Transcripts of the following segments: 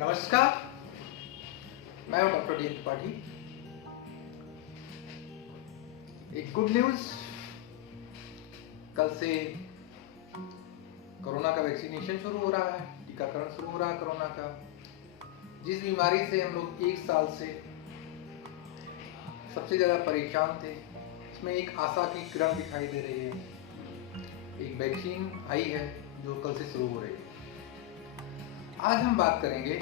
नमस्कार, मैं हूं डॉक्टर डी त्रिपाठी। एक गुड न्यूज, कल से कोरोना का वैक्सीनेशन शुरू हो रहा है, टीकाकरण शुरू हो रहा है कोरोना का। जिस बीमारी से हम लोग 1 साल से सबसे ज़्यादा परेशान थे, इसमें एक आशा की किरण दिखाई दे रही है। एक वैक्सीन आई है जो कल से शुरू हो रही है। आज हम बात करेंगे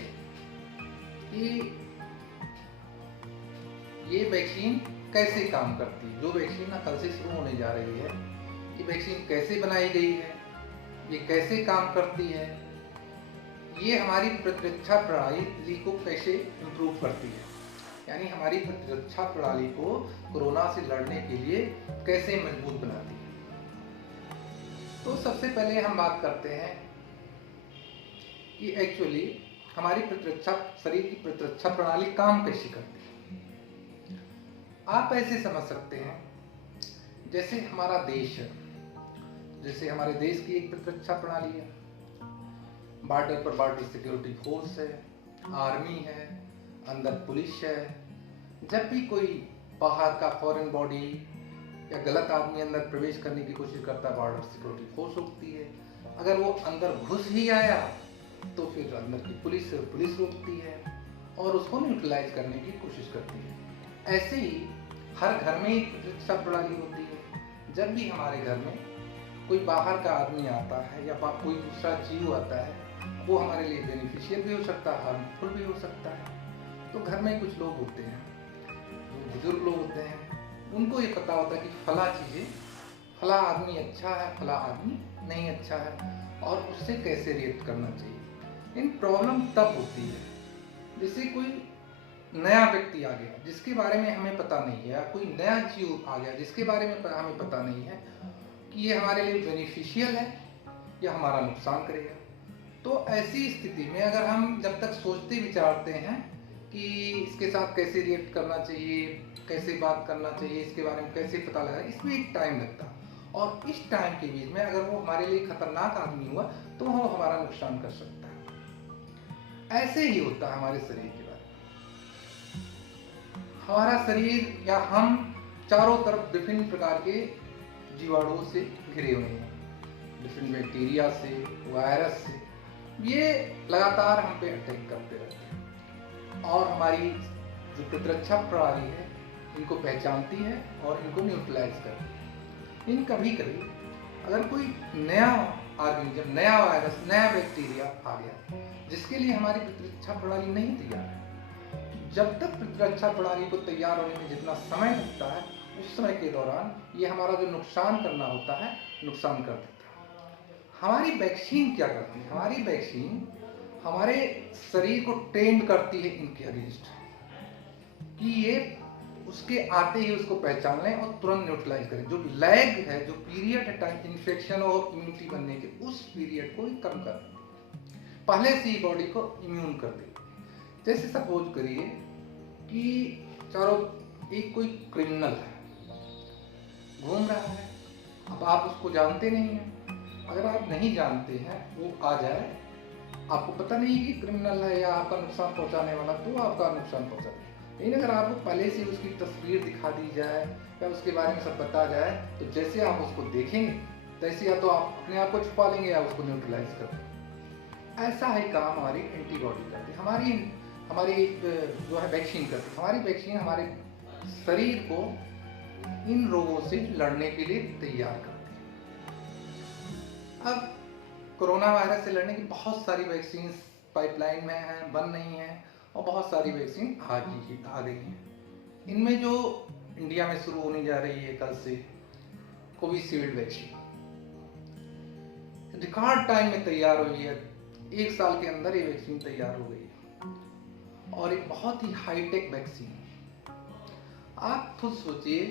कि ये वैक्सीन कैसे काम करती है। जो वैक्सीन कल से शुरू होने जा रही है, ये वैक्सीन कैसे बनाई गई है, ये कैसे काम करती है, ये हमारी प्रतिरक्षा प्रणाली को कैसे इम्प्रूव करती है, यानी हमारी प्रतिरक्षा प्रणाली को कोरोना से लड़ने के लिए कैसे मजबूत बनाती है। तो सबसे पहले हम बात करते हैं कि एक्चुअली हमारी शरीर की प्रतिरक्षा प्रणाली काम कैसे करती है। आप ऐसे समझ सकते हैं जैसे हमारा देश है, जैसे हमारे देश की एक प्रतिरक्षा प्रणाली है। बॉर्डर पर बॉर्डर सिक्योरिटी फोर्स है, आर्मी है, अंदर पुलिस है। जब भी कोई बाहर का फॉरेन बॉडी या गलत आदमी अंदर प्रवेश करने की कोशिश करता है, बॉर्डर सिक्योरिटी फोर्स होती है। अगर वो अंदर घुस ही आया तो फिर अंदर की पुलिस रोकती है और उसको न्यूट्रलाइज करने की कोशिश करती है। ऐसे ही हर घर में एक प्रतिरक्षा प्रणाली होती है। जब भी हमारे घर में कोई बाहर का आदमी आता है या कोई दूसरा जीव आता है, वो हमारे लिए बेनिफिशियल भी हो सकता है, हार्मफुल भी हो सकता है। तो घर में कुछ लोग होते हैं, जो बुजुर्ग लोग होते हैं, उनको ये पता होता है कि फला आदमी अच्छा है, फला आदमी नहीं अच्छा है, और उससे कैसे रिएक्ट करना चाहिए। इन प्रॉब्लम तब होती है जैसे कोई नया व्यक्ति आ गया जिसके बारे में हमें पता नहीं है, या कोई नया जीव आ गया जिसके बारे में हमें पता नहीं है कि ये हमारे लिए बेनिफिशियल है या हमारा नुकसान करेगा। तो ऐसी स्थिति में अगर हम जब तक सोचते विचारते हैं कि इसके साथ कैसे रिएक्ट करना चाहिए, कैसे बात करना चाहिए, इसके बारे में कैसे पता लगा, इसमें एक टाइम लगता है। और इस टाइम के बीच में अगर वो हमारे लिए खतरनाक आदमी हुआ तो वो हमारा नुकसान कर सकता है। ऐसे ही होता है हमारे शरीर के बारे में। हमारा शरीर या हम चारों तरफ विभिन्न प्रकार के जीवाणुओं से घिरे हुए हैं, डिफरेंट बैक्टीरिया से, वायरस से। ये लगातार हम पे अटैक करते रहते हैं और हमारी जो प्रतिरक्षा प्रणाली है इनको पहचानती है और इनको न्यूट्रलाइज करती है। लेकिन कभी कभी अगर कोई नया ऑर्गेनिज्म, नया वायरस, नया बैक्टीरिया आ गया जिसके लिए हमारी प्रतिरक्षा प्रणाली नहीं तैयार है, जब तक प्रतिरक्षा प्रणाली को तैयार होने में जितना समय लगता है, उस समय के दौरान ये हमारा जो नुकसान करना होता है, नुकसान कर देता है। हमारी वैक्सीन क्या करती है? हमारी वैक्सीन हमारे शरीर को ट्रेन करती है इनके अगेंस्ट, कि ये उसके आते ही उसको पहचान लें और तुरंत न्यूट्रलाइज करें। जो लैग है, जो पीरियड है टाइम इन्फेक्शन और इम्यूनिटी बनने के, उस पीरियड को कम कर दें, पहले से ही बॉडी को इम्यून कर दें। जैसे सपोज करिए कि एक कोई क्रिमिनल है, घूम रहा है, अब आप उसको जानते नहीं हैं। अगर आप नहीं जानते हैं, वो आ जाए, आपको पता नहीं कि क्रिमिनल है या आपका नुकसान पहुंचाने वाला, तो आपका नुकसान पहुंचा देगा। लेकिन अगर आपको पहले से उसकी तस्वीर दिखा दी जाए या उसके बारे में सब बता जाए, तो जैसे आप उसको देखेंगे तैसे या तो आप अपने आप को छुपा लेंगे या उसको न्यूट्रलाइज कर देंगे। ऐसा ही काम हमारी एंटीबॉडी करती है, हमारी जो है वैक्सीन करती है। हमारी वैक्सीन हमारे शरीर को इन रोगों से लड़ने के लिए तैयार करती है। अब कोरोना वायरस से लड़ने की बहुत सारी वैक्सीन पाइपलाइन में हैं, बन रही हैं, और बहुत सारी वैक्सीन आ गई हैं। इनमें जो इंडिया में शुरू होने जा रही है कल से, कोविशील्ड वैक्सीन रिकॉर्ड टाइम में तैयार हुई है। 1 साल के अंदर ये वैक्सीन तैयार हो गई है और एक बहुत ही हाईटेक वैक्सीन है। आप खुद सोचिए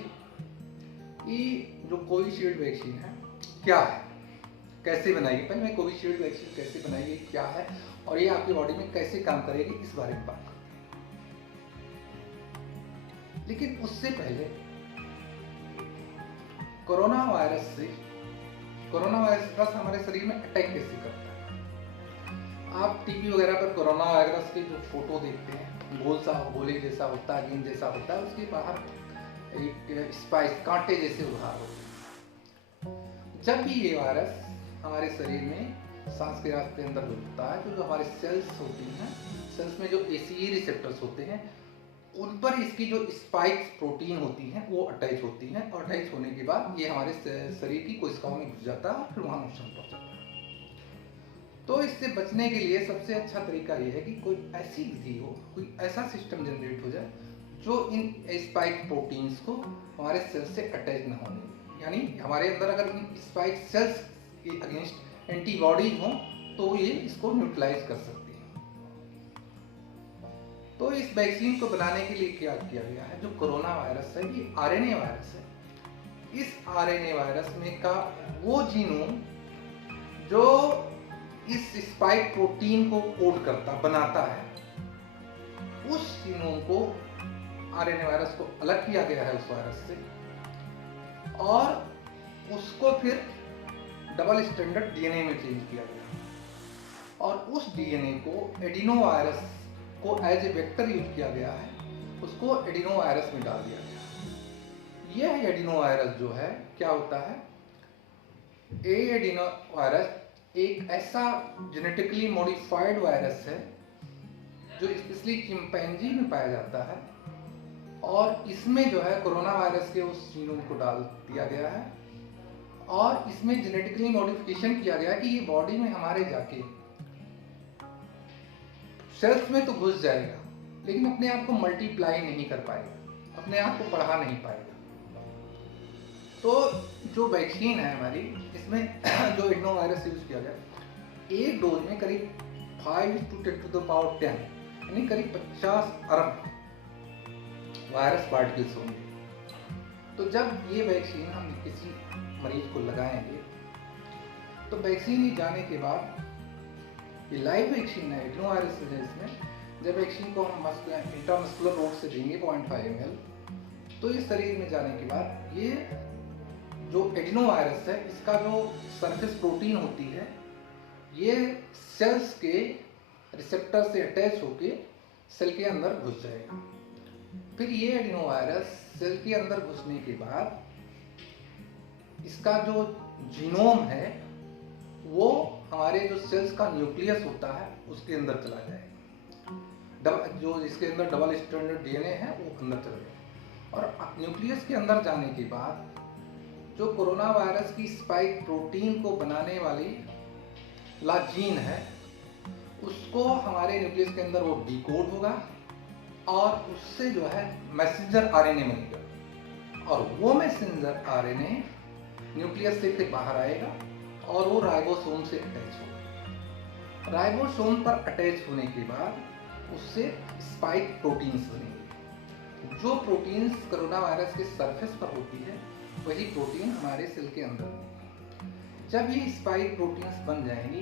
कि जो कोविशील्ड वैक्सीन है क्या है, कैसे बनाई है। पहले मैं कोविशील्ड वैक्सीन कैसे बनाई है, क्या है, और ये आपकी बॉडी में कैसे काम करेगी, इस बारे में बात करते हैं। लेकिन उससे पहले कोरोना वायरस हमारे शरीर में अटैक कैसे करता है। आप टीवी वगैरह पर कोरोना वायरस के जो फोटो देखते हैं, गोले जैसा होता है, गेंद जैसा होता है, उसके बाहर एक स्पाइस कांटे जैसे उभार होते हैं। जब भी ये वायरस हमारे शरीर में सांस के रास्ते अंदर घुसता है, तो जो हमारे सेल्स होती हैं, सेल्स में जो ACE रिसेप्टर्स होते हैं, उन पर इसकी जो स्पाइक्स प्रोटीन होती हैं वो अटैच होती हैं, और अटैच होने के बाद ये हमारे शरीर की कोशिकाओं में घुस जाता है और फिर वहाँ नुकसान पहुँचाता है। तो इससे बचने के लिए सबसे अच्छा तरीका ये है कि कोई ऐसी विधि हो, कोई ऐसा सिस्टम जनरेट हो जाए जो इन स्पाइक प्रोटीन्स को हमारे सेल्स से अटैच न होने दें। यानी हमारे अंदर अगर इन स्पाइक सेल्स के अगेंस्ट एंटीबॉडीज हों तो ये इसको न्यूट्रलाइज कर सकती है। तो इस वैक्सीन को बनाने के लिए क्या किया गया है, जो कोरोना वायरस है ये RNA वायरस है। इस RNA वायरस में का वो जीनोम जो इस स्पाइक प्रोटीन को कोड बनाता है, उस जीनोम को RNA वायरस को अलग किया गया है उस वायरस से, और उसको फिर डबल स्टैंडर्ड DNA में चेंज किया गया, और उस DNA को एडिनो वायरस को एज ए वेक्टर यूज किया गया है, उसको एडिनो वायरस में डाल दिया गया। यह एडिनो वायरस जो है क्या होता है, ये एडिनो वायरस एक ऐसा जेनेटिकली मॉडिफाइड वायरस है जो स्पेशली चिंपैंजी में पाया जाता है, और इसमें जो है कोरोना वायरस के उस जीनोम को डाल दिया गया है, और इसमें जेनेटिकली मॉडिफिकेशन किया गया कि ये बॉडी में हमारे जाके सेल्स में तो घुस जाएगा, लेकिन अपने आप को मल्टीप्लाई नहीं कर पाएगा, अपने आप को बढ़ा नहीं पाएगा। तो जो वैक्सीन है हमारी, इसमें जो एडिनो वायरस यूज किया गया, एक डोज में करीब 5 to 10 to the power 10 यानी करीब 50 अरब वायरस पार्टिकल्स होंगे। तो जब ये वैक्सीन हम किसी मरीज को लगाएंगे, तो वैक्सीन ही जाने के बाद ये लाइव वैक्सीन है, एडिनो वायरस है इसमें, जब वैक्सीन को हम इंट्रामस्कुलर रोड से देंगे 0.5 ml, तो इस शरीर में जाने के बाद ये जो एडिनो वायरस है, इसका जो सरफेस प्रोटीन होती है, ये सेल्स के रिसेप्टर से अटैच होके सेल के अंदर घुस जाएगा। फिर ये एडिनो वायरस सेल के अंदर घुसने के बाद इसका जो जीनोम है वो हमारे जो सेल्स का न्यूक्लियस होता है उसके अंदर चला जाएगा, जो इसके अंदर डबल स्टैंडर्ड DNA है वो अंदर चला जाएगा, और न्यूक्लियस के अंदर जाने के बाद जो कोरोना वायरस की स्पाइक प्रोटीन को बनाने वाली जीन है, उसको हमारे न्यूक्लियस के अंदर वो डिकोड होगा, और उससे जो है मैसेंजर RNA बनेगा, और वो मैसेंजर RNA न्यूक्लियस से फिर बाहर आएगा और वो राइबोसोम से अटैच होगा। राइबोसोम पर अटैच होने के बाद उससे स्पाइक प्रोटीन्स बनेंगे। जो प्रोटीन्स कोरोना वायरस के सरफेस पर होती है, वही प्रोटीन हमारे सेल के अंदर बनेगी। जब ये स्पाइक प्रोटीन्स बन जाएंगी,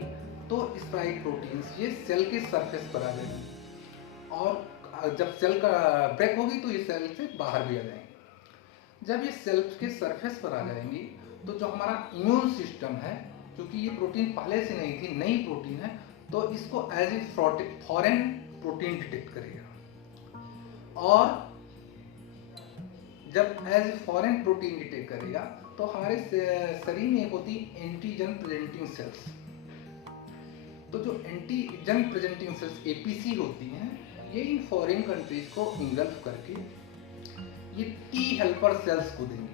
तो स्पाइक प्रोटीन्स ये सेल के सरफेस पर आ जाएंगी, और जब सेल का ब्रेक होगी तो ये सेल से बाहर भी आ जाएंगे। जब ये सेल के सरफेस पर आ जाएंगी, तो जो हमारा इम्यून सिस्टम है, क्योंकि ये प्रोटीन पहले से नहीं थी, नई प्रोटीन है, तो इसको as a foreign protein detect करेगा, और जब as a foreign protein detect करेगा तो हमारे शरीर में एक होती है एंटीजन प्रेजेंटिंग सेल्स। तो जो एंटीजन प्रेजेंटिंग सेल्स APC होती हैं, ये इन फॉरेन कंट्रीज को इंगल्फ करके ये T हेल्पर सेल्स को देंगे।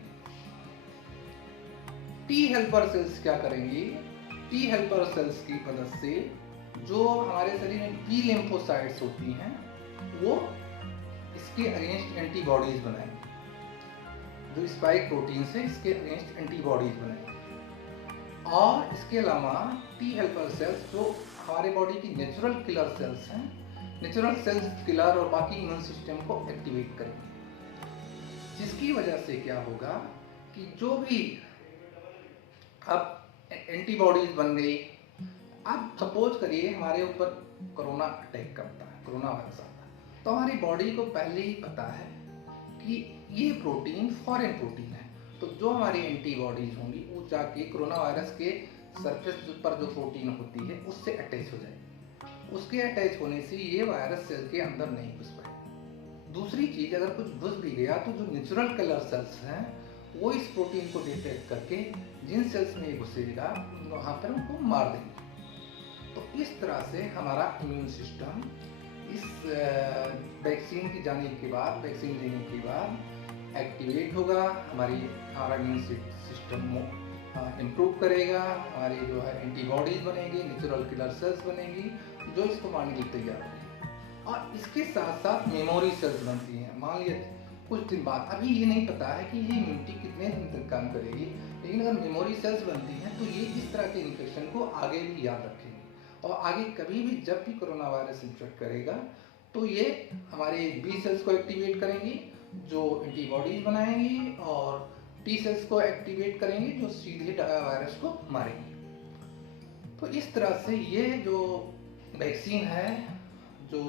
T हेल्पर सेल्स क्या करेंगी, T हेल्पर सेल्स की मदद से जो हमारे शरीर में B लिम्फोसाइट्स होती हैं, वो इसके अगेंस्ट एंटीबॉडीज बनाएंगे, जो स्पाइक प्रोटीन से इसके अगेंस्ट एंटीबॉडीज बनाएंगे। और इसके अलावा T हेल्पर सेल्स जो हमारे बॉडी की नेचुरल किलर सेल्स हैं, नेचुरल सेल्स किलर और बाकी इम्यून सिस्टम को एक्टिवेट करेंगे, जिसकी वजह से क्या होगा कि जो भी अब एंटीबॉडीज बन गई, अब सपोज करिए हमारे ऊपर कोरोना अटैक करता है, कोरोना वायरस आता है, तो हमारी बॉडी को पहले ही पता है कि ये प्रोटीन फॉरेन प्रोटीन है, तो जो हमारी एंटीबॉडीज होंगी वो जाके कोरोना वायरस के सरफेस पर जो प्रोटीन होती है उससे अटैच हो जाएगी, उसके अटैच होने से ये वायरस सेल के अंदर नहीं घुस पाए। दूसरी चीज़, अगर कुछ घुस भी गया तो जो नेचुरल किलर सेल्स हैं वो इस प्रोटीन को डिटेक्ट करके जिन सेल्स में ये घुसेगा वहाँ पर उनको मार देंगे। तो इस तरह से हमारा इम्यून सिस्टम इस वैक्सीन की जाने के बाद, वैक्सीन लेने के बाद एक्टिवेट होगा, हमारा इम्यून सिस्टम इम्प्रूव करेगा, हमारी जो है एंटीबॉडीज बनेगी, नेचुरल किलर सेल्स बनेगी जो इसको मारने के लिए तैयार होगी। और इसके साथ साथ मेमोरी सेल्स बनती हैं। मान लिया कुछ दिन बाद, अभी ये नहीं पता है कि ये इम्यूनिटी कितने दिन तक काम करेगी, लेकिन अगर मेमोरी सेल्स बनती हैं तो ये इस तरह के इन्फेक्शन को आगे भी याद रखेंगे और आगे कभी भी जब भी कोरोना वायरस इन्फेक्ट करेगा तो ये हमारे बी सेल्स को एक्टिवेट करेंगी जो एंटीबॉडीज बनाएंगी और टी सेल्स को एक्टिवेट करेंगे जो सीधे वायरस को मारेंगे। तो इस तरह से ये जो वैक्सीन है, जो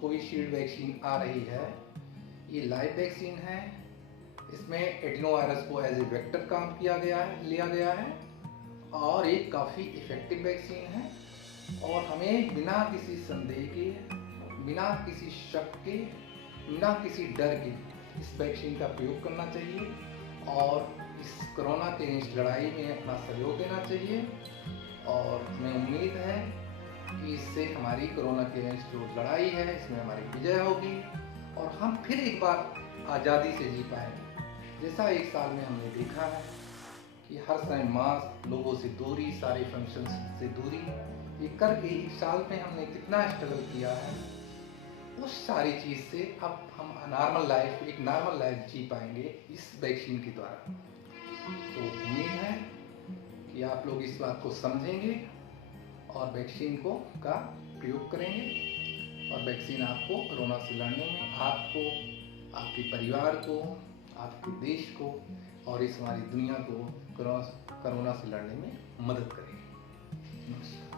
कोविशील्ड वैक्सीन आ रही है, ये लाइव वैक्सीन है। इसमें एडिनोवायरस को एज ए वेक्टर काम किया गया है, लिया गया है और एक काफ़ी इफ़ेक्टिव वैक्सीन है और हमें बिना किसी संदेह के, बिना किसी शक के, बिना किसी डर के इस वैक्सीन का प्रयोग करना चाहिए और इस कोरोना के इस लड़ाई में अपना सहयोग देना चाहिए। और हमें उम्मीद है कि इससे हमारी कोरोना के जो लड़ाई है इसमें हमारी विजय होगी और हम फिर एक बार आज़ादी से जी पाएंगे। जैसा एक साल में हमने देखा है कि हर समय मास्क, लोगों से दूरी, सारे फंक्शन से दूरी, ये करके एक साल में हमने कितना स्ट्रगल किया है, उस सारी चीज़ से अब हम एक नॉर्मल लाइफ जी पाएंगे इस वैक्सीन के द्वारा। तो उम्मीद है कि आप लोग इस बात को समझेंगे और वैक्सीन का प्रयोग करेंगे और वैक्सीन आपको कोरोना से लड़ने में, आपको, आपके परिवार को, आपके देश को और इस हमारी दुनिया को कोरोना से लड़ने में मदद करेगी। नमस्कार।